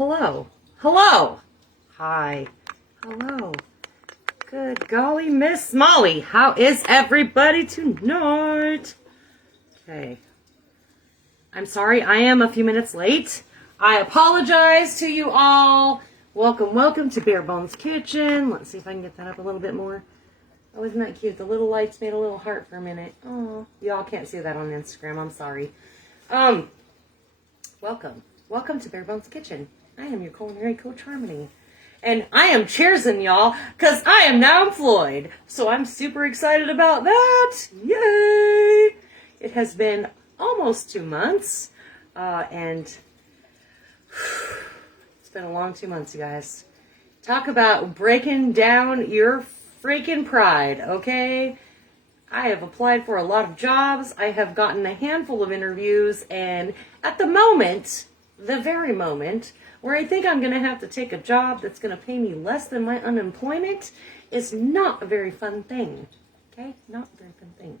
Hello. Hello. Hi. Hello. Good golly, Miss Molly. How is everybody tonight? Okay. I'm sorry, I am a few minutes late. I apologize to you all. Welcome to Bare Bones Kitchen. Let's see if I can get that up a little bit more. Oh, isn't that cute? The little lights made a little heart for a minute. Oh, y'all can't see that on Instagram. I'm sorry. Welcome to Bare Bones Kitchen. I am your culinary coach, Harmony. And I am cheersing y'all, because I am now employed. So I'm super excited about that. Yay! It has been almost 2 months. And it's been a long 2 months, you guys. Talk about breaking down your freaking pride, okay? I have applied for a lot of jobs. I have gotten a handful of interviews. And at the moment, the very moment, where I think I'm going to have to take a job that's going to pay me less than my unemployment is not a very fun thing. Okay? Not a very fun thing.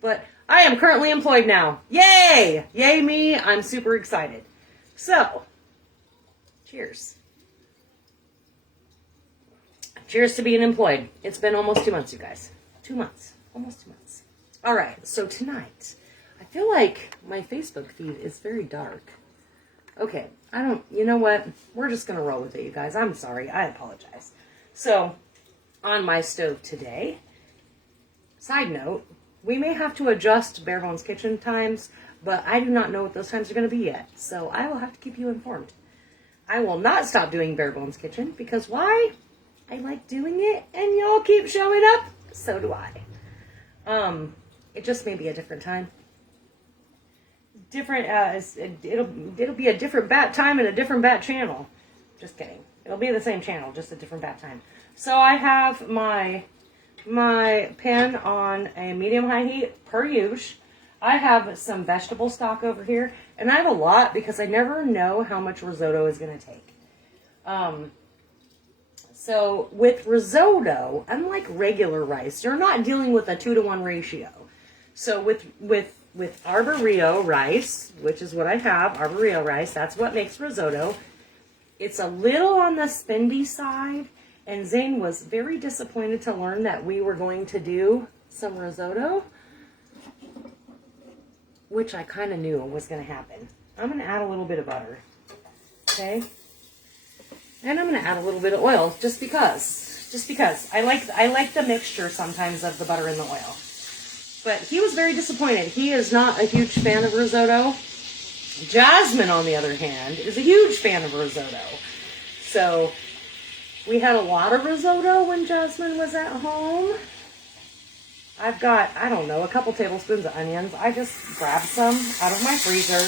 But I am currently employed now. Yay! Yay me. I'm super excited. So, cheers. Cheers to being employed. It's been almost 2 months, you guys. 2 months. Almost 2 months. All right. So tonight, I feel like my Facebook feed is very dark. Okay, you know what? We're just going to roll with it, you guys. I'm sorry. I apologize. So, on my stove today, side note, we may have to adjust Bare Bones Kitchen times, but I do not know what those times are going to be yet. So, I will have to keep you informed. I will not stop doing Bare Bones Kitchen, because why? I like doing it, and y'all keep showing up. So do I. It just may be a different time. It'll be a different bat time and a different bat channel. Just kidding. It'll be the same channel, just a different bat time. So I have my pan on a medium-high heat per usual. I have some vegetable stock over here, and I have a lot because I never know how much risotto is going to take. So with risotto, unlike regular rice, you're not dealing with a 2-to-1 ratio. So with arborio rice, which is what I have, arborio rice, that's what makes risotto. It's a little on the spendy side, and Zane was very disappointed to learn that we were going to do some risotto, which I kind of knew was going to happen. I'm going to add a little bit of butter, okay? And I'm going to add a little bit of oil, just because. I like the mixture sometimes of the butter and the oil. But he was very disappointed. He is not a huge fan of risotto. Jasmine, on the other hand, is a huge fan of risotto. So, we had a lot of risotto when Jasmine was at home. I've got, I don't know, a couple tablespoons of onions. I just grabbed some out of my freezer.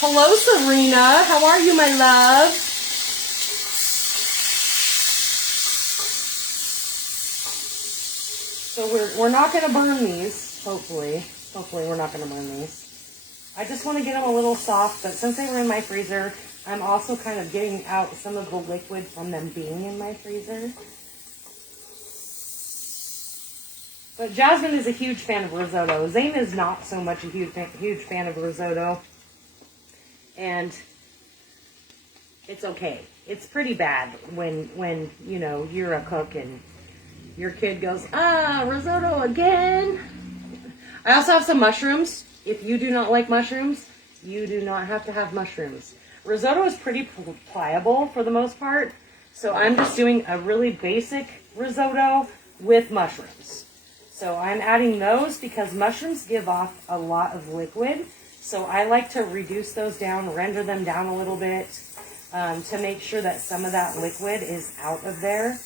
Hello, Serena. How are you, my love? So we're not going to burn these, hopefully. Hopefully we're not going to burn these. I just want to get them a little soft, but since they were in my freezer, I'm also kind of getting out some of the liquid from them being in my freezer. But Jasmine is a huge fan of risotto. Zane is not so much a huge fan of risotto. And it's okay. It's pretty bad when you know, you're a cook and your kid goes, risotto again. I also have some mushrooms. If you do not like mushrooms, you do not have to have mushrooms. Risotto is pretty pliable for the most part. So I'm just doing a really basic risotto with mushrooms. So I'm adding those because mushrooms give off a lot of liquid. So I like to reduce those down, render them down a little bit to make sure that some of that liquid is out of there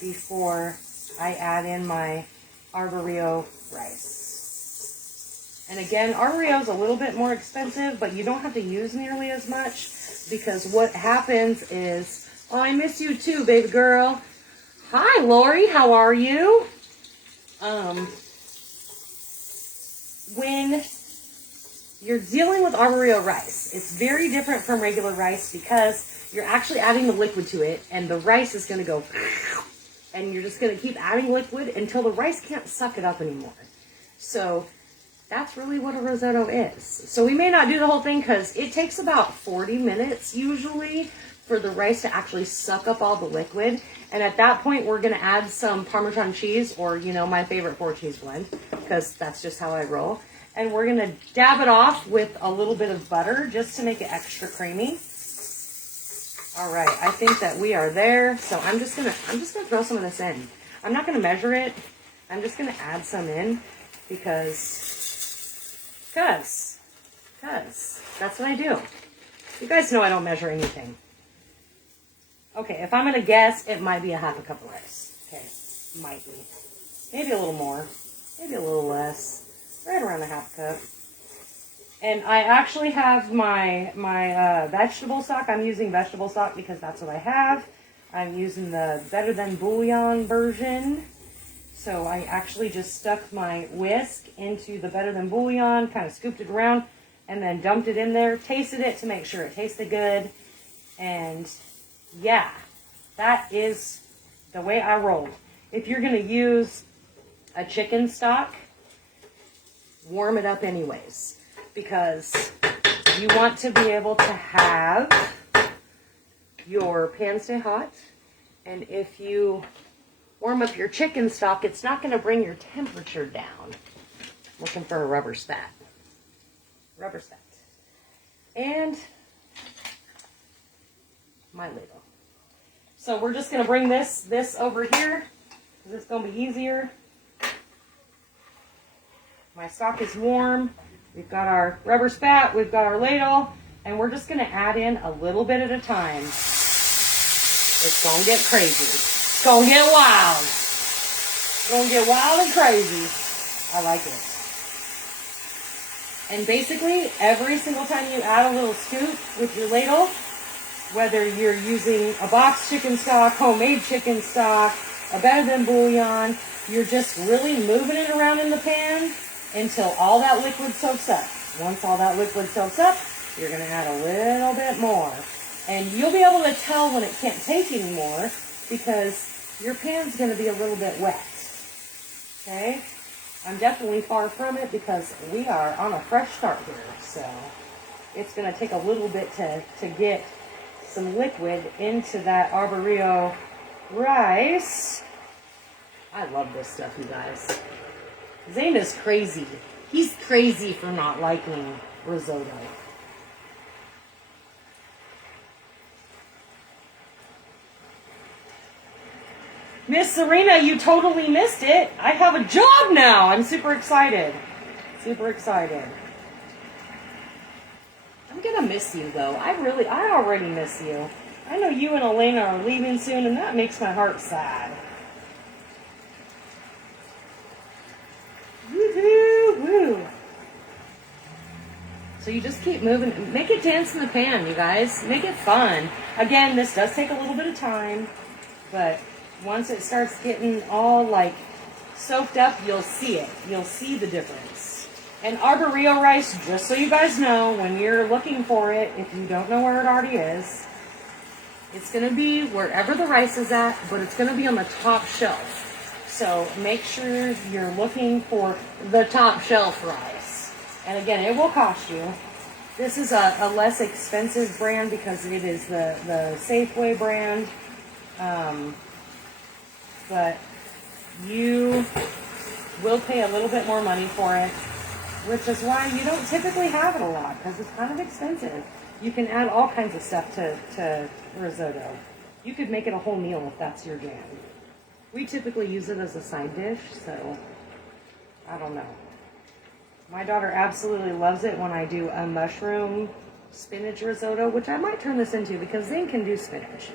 before I add in my arborio rice. And again, arborio is a little bit more expensive, but you don't have to use nearly as much because what happens is, oh, I miss you too, baby girl. Hi, Lori, how are you? When you're dealing with arborio rice, it's very different from regular rice because you're actually adding the liquid to it, and the rice is going to go, and you're just going to keep adding liquid until the rice can't suck it up anymore. So that's really what a risotto is. So we may not do the whole thing because it takes about 40 minutes usually for the rice to actually suck up all the liquid. And at that point, we're going to add some Parmesan cheese, or, you know, my favorite 4-cheese blend, because that's just how I roll. And we're going to dab it off with a little bit of butter just to make it extra creamy. All right, I think that we are there. So I'm just gonna throw some of this in. I'm not gonna measure it. I'm just gonna add some in because that's what I do. You guys know I don't measure anything. Okay, if I'm gonna guess, it might be a half a cup of rice. Okay, might be. Maybe a little more, maybe a little less. Right around a half cup. And I actually have my vegetable stock. I'm using vegetable stock because that's what I have. I'm using the Better Than Bouillon version. So I actually just stuck my whisk into the Better Than Bouillon, kind of scooped it around, and then dumped it in there, tasted it to make sure it tasted good. And yeah, that is the way I roll. If you're going to use a chicken stock, warm it up anyways, because you want to be able to have your pan stay hot. And if you warm up your chicken stock, it's not going to bring your temperature down. Looking for a rubber spat. Rubber spat. And my ladle. So we're just going to bring this over here, because it's going to be easier. My stock is warm. We've got our rubber spat, we've got our ladle, and we're just going to add in a little bit at a time. It's going to get crazy. It's going to get wild. It's going to get wild and crazy. I like it. And basically, every single time you add a little scoop with your ladle, whether you're using a box chicken stock, homemade chicken stock, a Better Than Bouillon, you're just really moving it around in the pan until all that liquid soaks up. Once all that liquid soaks up, you're going to add a little bit more. And you'll be able to tell when it can't take anymore because your pan's going to be a little bit wet. Okay? I'm definitely far from it because we are on a fresh start here. So it's going to take a little bit to get some liquid into that arborio rice. I love this stuff, you guys. Zane is crazy. He's crazy for not liking risotto. Miss Serena, you totally missed it. I have a job now. I'm super excited. Super excited. I'm gonna miss you though. I already miss you. I know you and Elena are leaving soon, and that makes my heart sad. Woo-hoo-woo. So you just keep moving. Make it dance in the pan, you guys. Make it fun. Again, this does take a little bit of time, but once it starts getting all like soaked up, you'll see it. You'll see the difference. And arborio rice, just so you guys know, when you're looking for it, if you don't know where it already is, it's going to be wherever the rice is at, but it's going to be on the top shelf. So make sure you're looking for the top shelf rice. And again, it will cost you. This is a less expensive brand because it is the Safeway brand. But you will pay a little bit more money for it, which is why you don't typically have it a lot because it's kind of expensive. You can add all kinds of stuff to risotto. You could make it a whole meal if that's your jam. We typically use it as a side dish, so I don't know. My daughter absolutely loves it when I do a mushroom spinach risotto, which I might turn this into because Zane can do spinach.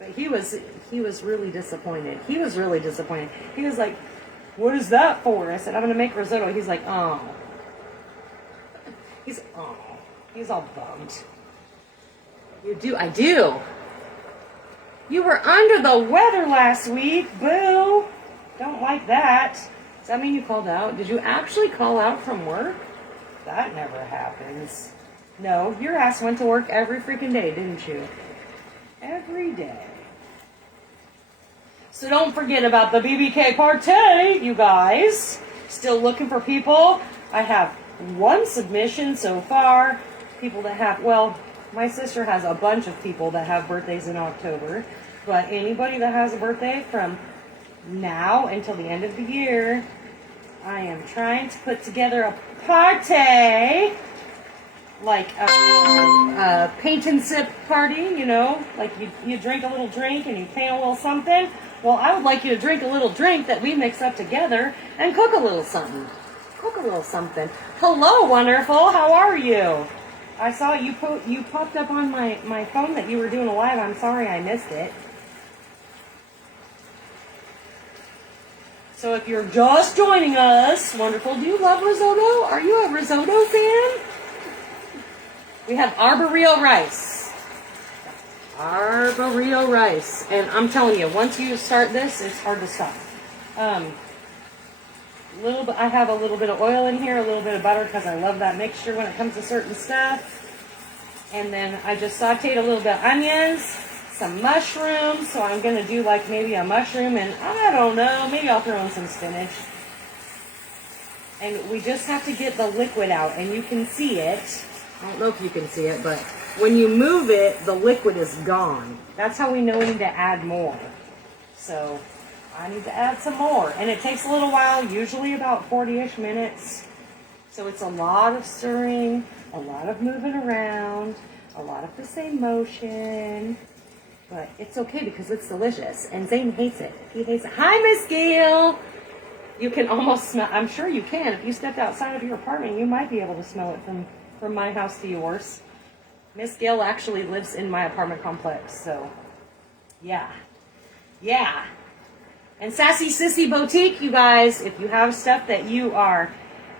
But he was really disappointed. He was really disappointed. He was like, "What is that for?" I said, "I'm going to make risotto." He's like, "Oh." He's all bummed. You do? I do. You were under the weather last week. Boo. Don't like that. Does that mean you called out? Did you actually call out from work? That never happens. No, your ass went to work every freaking day, didn't you? Every day. So don't forget about the BBK party, you guys. Still looking for people. I have one submission so far. People that have, well, my sister has a bunch of people that have birthdays in October. But anybody that has a birthday from now until the end of the year, I am trying to put together a party, like a paint and sip party, you know, like you drink a little drink and you paint a little something. Well, I would like you to drink a little drink that we mix up together and cook a little something. Cook a little something. Hello, wonderful. How are you? I saw you popped up on my phone that you were doing a live. I'm sorry I missed it. So if you're just joining us, wonderful. Do you love risotto? Are you a risotto fan? We have arborio rice. Arborio rice. And I'm telling you, once you start this, it's hard to stop. I have a little bit of oil in here, a little bit of butter, because I love that mixture when it comes to certain stuff. And then I just sauteed a little bit of onions, some mushrooms. So I'm going to do like maybe a mushroom and I don't know, maybe I'll throw in some spinach. And we just have to get the liquid out, and you can see it. I don't know if you can see it, but when you move it, the liquid is gone. That's how we know we need to add more. So I need to add some more. And it takes a little while, usually about 40-ish minutes. So it's a lot of stirring, a lot of moving around, a lot of the same motion. But it's okay because it's delicious. And Zane hates it. He hates it. Hi, Miss Gail! You can almost smell, I'm sure you can. If you stepped outside of your apartment, you might be able to smell it from my house to yours. Miss Gail actually lives in my apartment complex, so yeah. Yeah. And Sassy Sissy Boutique, you guys, if you have stuff that you are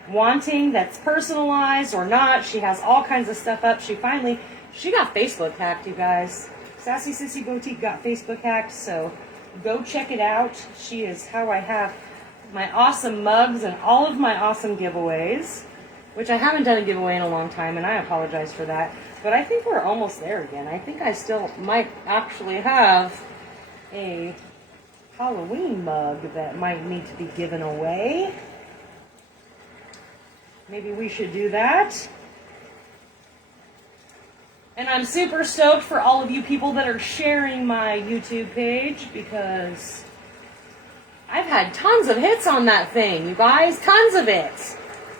wanting that's personalized or not, she has all kinds of stuff up. She got Facebook hacked, you guys. Sassy Sissy Boutique got Facebook hacked, so go check it out. She is how I have my awesome mugs and all of my awesome giveaways, which I haven't done a giveaway in a long time, and I apologize for that. But I think we're almost there again. I think I still might actually have a Halloween mug that might need to be given away. Maybe we should do that. And I'm super stoked for all of you people that are sharing my YouTube page, because I've had tons of hits on that thing, you guys. Tons of it.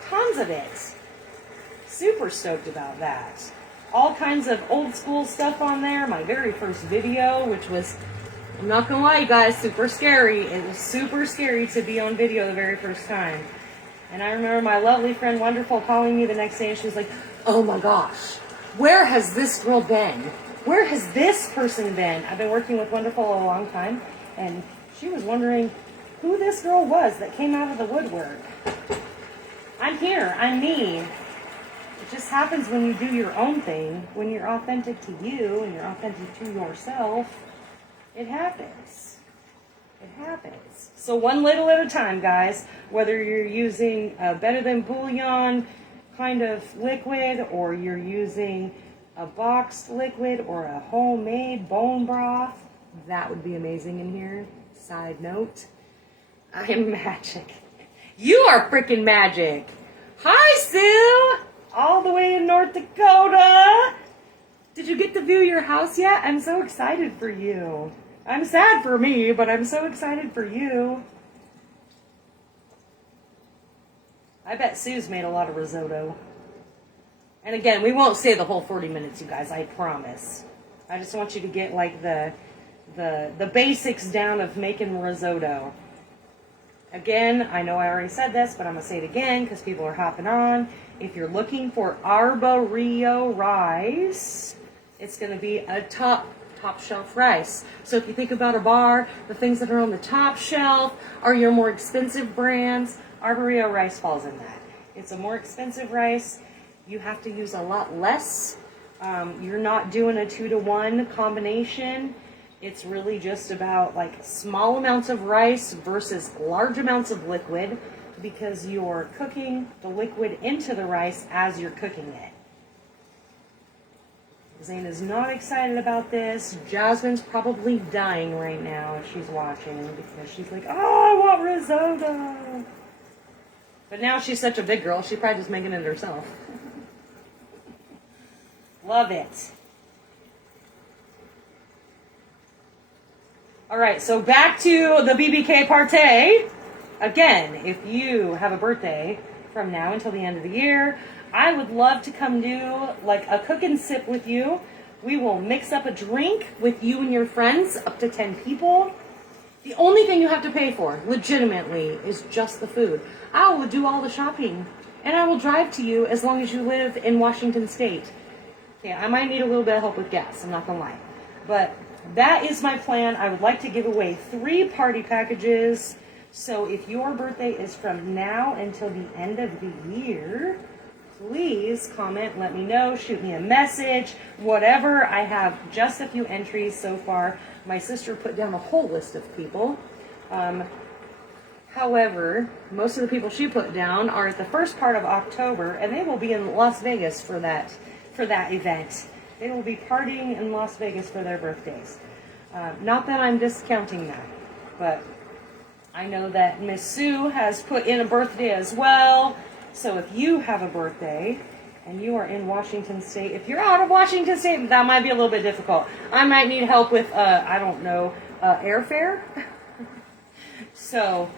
Tons of it. Super stoked about that. All kinds of old school stuff on there. My very first video, which was, I'm not gonna lie, you guys, super scary. It was super scary to be on video the very first time. And I remember my lovely friend Wonderful calling me the next day, and she was like, oh my gosh, where has this girl been? Where has this person been? I've been working with Wonderful a long time, and she was wondering who this girl was that came out of the woodwork. I'm here. I'm me. It just happens when you do your own thing, when you're authentic to you and you're authentic to yourself. It happens. It happens. So one little at a time, guys. Whether you're using a Better Than Bouillon kind of liquid, or you're using a boxed liquid, or a homemade bone broth, that would be amazing in here. Side note, I am magic. You are freaking magic. Hi, Sue! All the way in North Dakota. Did you get to view your house yet? I'm so excited for you. I'm sad for me, but I'm so excited for you. I bet Sue's made a lot of risotto. And again, we won't say the whole 40 minutes, you guys, I promise. I just want you to get like the basics down of making risotto. Again, I know I already said this, but I'm going to say it again because people are hopping on. If you're looking for arborio rice, it's going to be a top shelf rice. So if you think about a bar, the things that are on the top shelf are your more expensive brands. Arborio rice falls in that. It's a more expensive rice. You have to use a lot less. You're not doing a 2-to-1 combination. It's really just about like small amounts of rice versus large amounts of liquid, because you're cooking the liquid into the rice as you're cooking it. Zane is not excited about this. Jasmine's probably dying right now if she's watching, because she's like, oh, I want risotto. But now she's such a big girl, she's probably just making it herself. Love it. All right, so back to the BBK party. Again, if you have a birthday from now until the end of the year, I would love to come do like a cook and sip with you. We will mix up a drink with you and your friends, up to 10 people. The only thing you have to pay for, legitimately, is just the food. I will do all the shopping, and I will drive to you as long as you live in Washington State. Okay, I might need a little bit of help with gas, I'm not going to lie. But that is my plan. I would like to give away 3 party packages. So if your birthday is from now until the end of the year, please comment, let me know, shoot me a message, whatever. I have just a few entries so far. My sister put down a whole list of people. However, most of the people she put down are at the first part of October, and they will be in Las Vegas for that event. They will be partying in Las Vegas for their birthdays. Not that I'm discounting that, but I know that Miss Sue has put in a birthday as well. So if you have a birthday and you are in Washington State, if you're out of Washington State, that might be a little bit difficult. I might need help with, I don't know, airfare. So,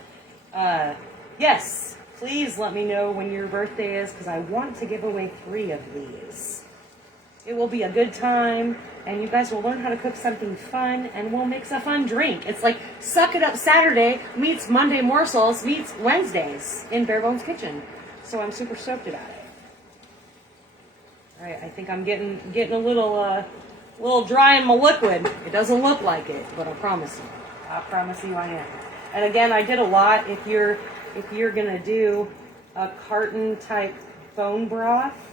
yes, please let me know when your birthday is, because I want to give away 3 of these. It will be a good time, and you guys will learn how to cook something fun, and we'll mix a fun drink. It's like Suck It Up Saturday meets Monday Morsels meets Wednesdays in Bare Bones Kitchen. So I'm super stoked about it. All right, I think I'm getting a little dry in my liquid. It doesn't look like it, but I promise you I am. And again, I did a lot. If you're gonna do a carton type bone broth,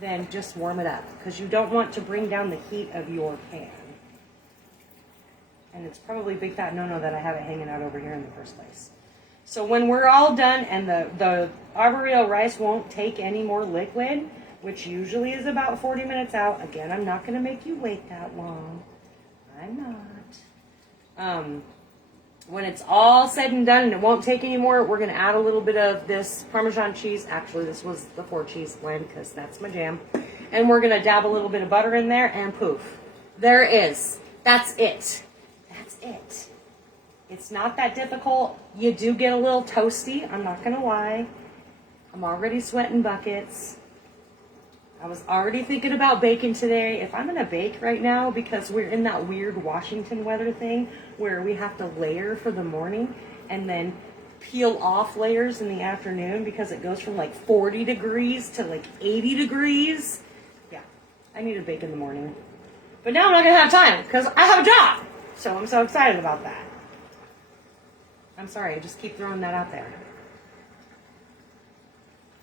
then just warm it up, because you don't want to bring down the heat of your pan. And it's probably a big fat no-no that I have it hanging out over here in the first place. So when we're all done and the arboreal rice won't take any more liquid, which usually is about 40 minutes out. Again, I'm not going to make you wait that long. I'm not. When it's all said and done and it won't take any more, we're going to add a little bit of this Parmesan cheese. Actually, this was the 4-cheese blend because that's my jam. And we're going to dab a little bit of butter in there, and poof. There it is. That's it. That's it. It's not that difficult. You do get a little toasty, I'm not going to lie. I'm already sweating buckets. I was already thinking about baking today. If I'm going to bake right now, because we're in that weird Washington weather thing where we have to layer for the morning and then peel off layers in the afternoon because it goes from like 40 degrees to like 80 degrees. Yeah, I need to bake in the morning. But now I'm not going to have time because I have a job. So I'm so excited about that. I'm sorry, I just keep throwing that out there.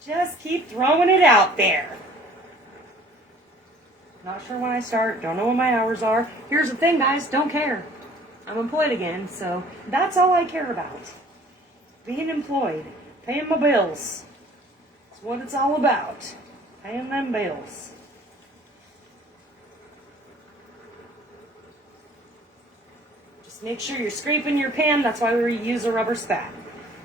Just keep throwing it out there. Not sure when I start, don't know what my hours are. Here's the thing, guys, don't care. I'm employed again, so that's all I care about. Being employed, paying my bills. That's what it's all about. Paying them bills. Just make sure you're scraping your pan. That's why we use a rubber spat.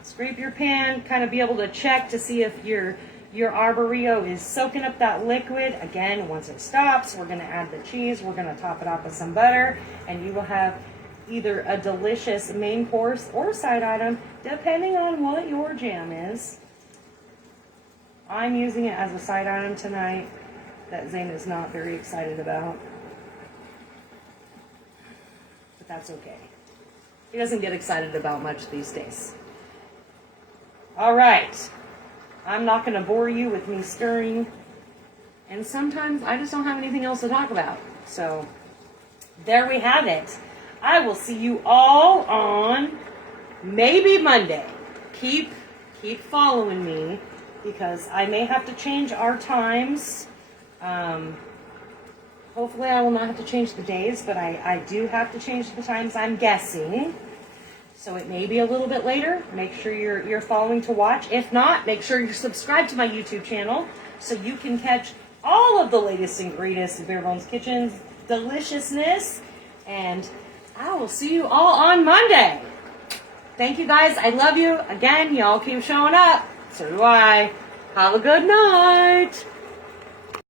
Scrape your pan, kind of be able to check to see if your arborio is soaking up that liquid. Again, once it stops, we're going to add the cheese. We're going to top it off with some butter, and you will have either a delicious main course or side item, depending on what your jam is. I'm using it as a side item tonight that Zane is not very excited about. But that's okay. He doesn't get excited about much these days. All right. I'm not going to bore you with me stirring. And sometimes I just don't have anything else to talk about. So there we have it. I will see you all on maybe Monday. Keep following me because I may have to change our times. Hopefully I will not have to change the days, but I do have to change the times, I'm guessing. So it may be a little bit later. Make sure you're following to watch. If not, make sure you're subscribed to my YouTube channel so you can catch all of the latest and greatest Bare Bones Kitchen deliciousness. And I will see you all on Monday. thank you guys. I love you. Again, y'all keep showing up. So do I. Have a good night.